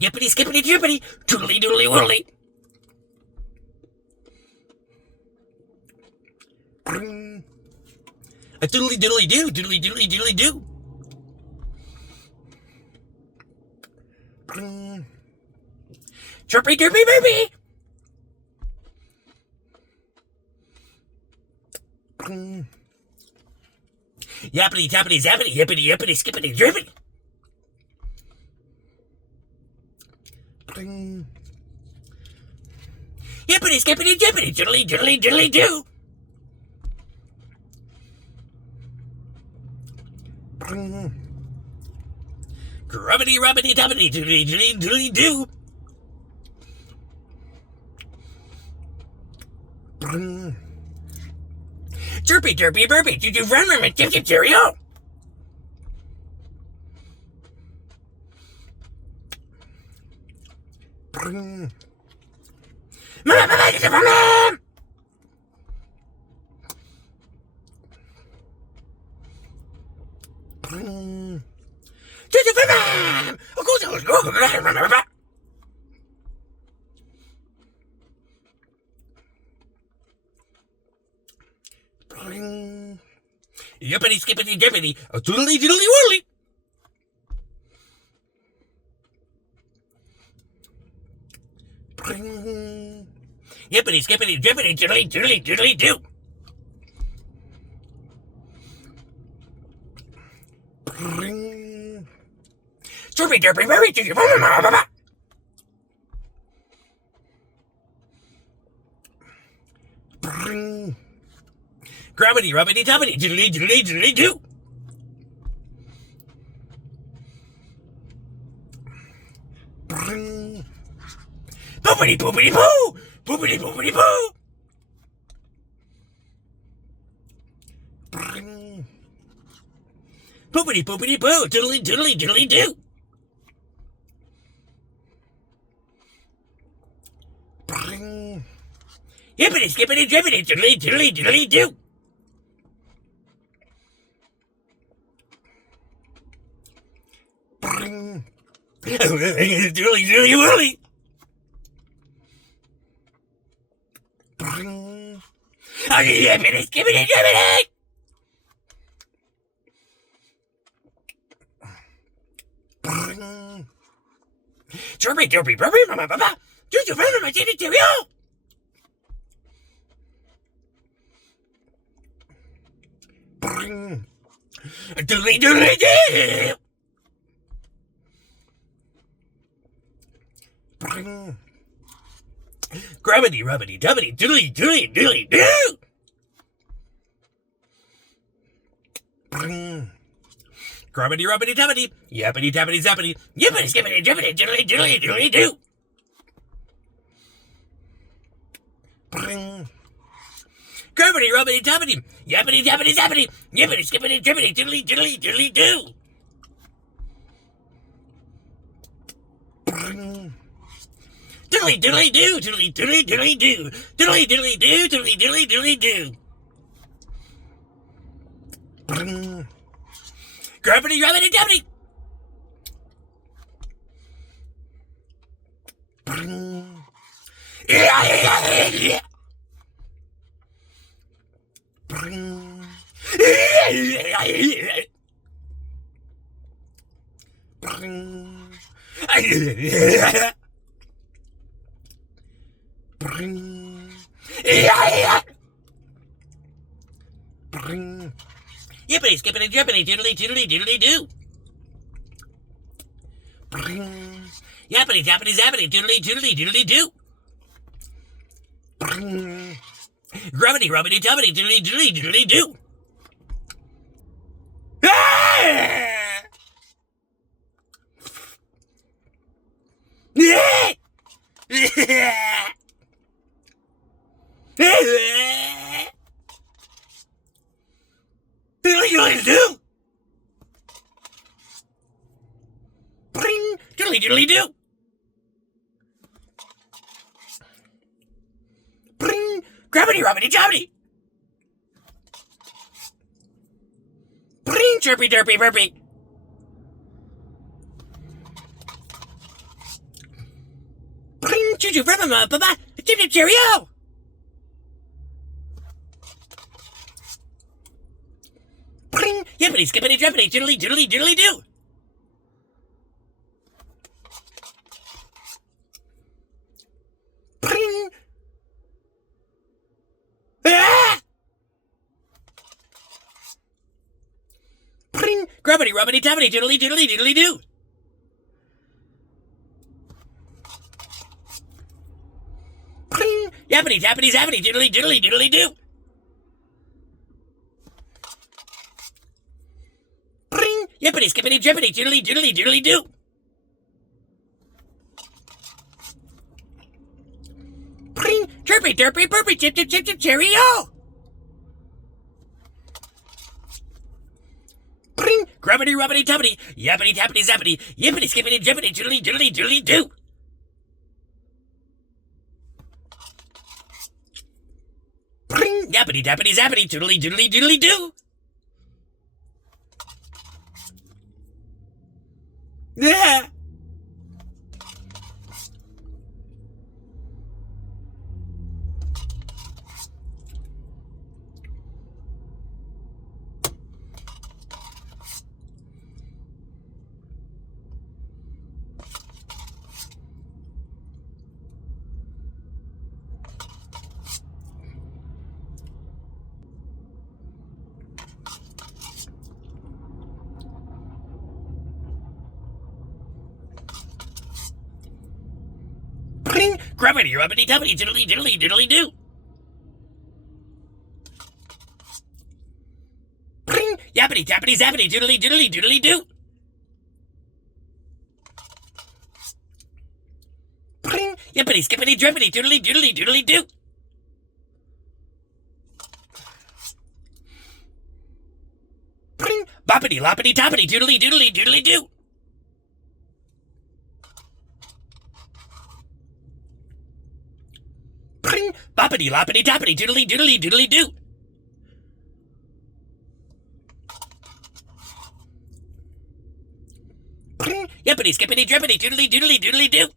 Yippity skippity jippity, toodly doodly woodly. A doodly doodly doo, doodly doodly doodly doo. Chirpy derpy baby. Yappity tappity zappity, yippity yippity skippity drippity. Yippity skippity jippity, diddly diddly diddly doo. Grubbity rubbity dubbity doodly diddly diddly doo. Chirpy derpy burpy, doo doo run run chip chip cheerio. Yippity skippity dippity, a doodly doodly woodly. Yippity skippity dippity, diddly diddly diddly doo. Chirpy derpy berry, choo choo ba. Grabbity rubbity tubbity, diddly diddly diddly doo. Poopity poopity poo, poopity poopity poo. Poopity poopity poo, diddly diddly diddly doo. Yippity skippity drippity, diddly diddly diddly doo. Doodly doodly woodly. Yippity skippity drippity. Chirpy derpy burpy mama baba. Choo choo run my titty cheerio. Doodly doodly doo. Grabbity rubbity dubbity doodly doodly doodly doo. Grabbity rubbity dubbity, yappity tappity zappity, yippity skippity drippity diddly diddly diddly doo. Grabbity rubbity dubbity, yappity tappity zappity, yippity skippity drippity diddly diddly diddly doo. Diddly diddly doo, diddly diddly diddly doo, diddly diddly doo, diddly diddly diddly doo. Grabbity rabbity dabbity. Yippity skippity drippity diddly diddly diddly doo. Yappity tappity zappity diddly diddly diddly doo. Grubbity rubbity tubbity diddly diddly diddly doo. Diddly doo. Bring diddly diddly doo. Bring grabbity rubbity jobbity. Bring chirpy derpy burpy. Pring, choo choo from Papa, chip chip cheerio. Pring, yippity skippity drippity diddly diddly diddly do. Pring. Ah! Pring, grubbity rubbity tubbity diddly diddly diddly do. Pring, yappity tappity zappity diddly diddly diddly do. Pring, yippity skippity drippity diddly diddly diddly do. Pring, chirpy derpy burpy chip chip chip chip cheerio. Pring, grubbity rubbity tubbity, yappity tappity zappity, yippity skippity drippity diddly diddly diddly do. Pring, yappity tappity zappity diddly diddly diddly do. Yeah. Pring, grubbity rubbity tubbity diddly diddly diddly do. Pring, yappity tappity zappity diddly diddly diddly do. Pring, yippity skippity drippity diddly diddly diddly do. Pring, boppity loppity toppity diddly diddly diddly do. Pring, boppity loppity toppity diddly diddly diddly do. Pring, yippity skippity drippity diddly diddly diddly do.